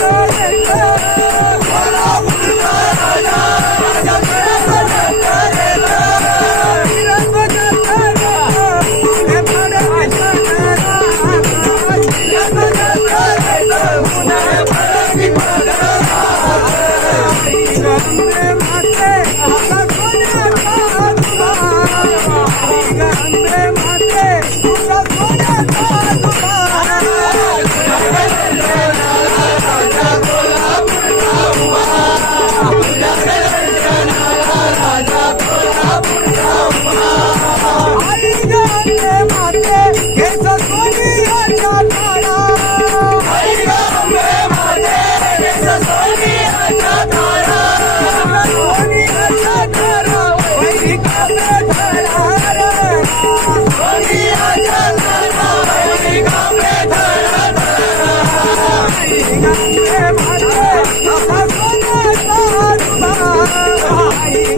Oh, oh, oh, oh.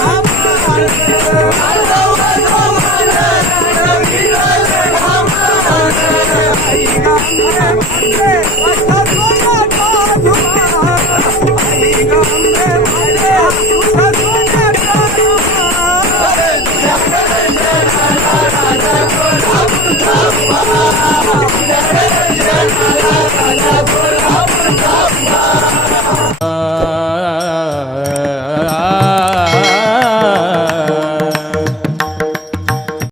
Ah! I'm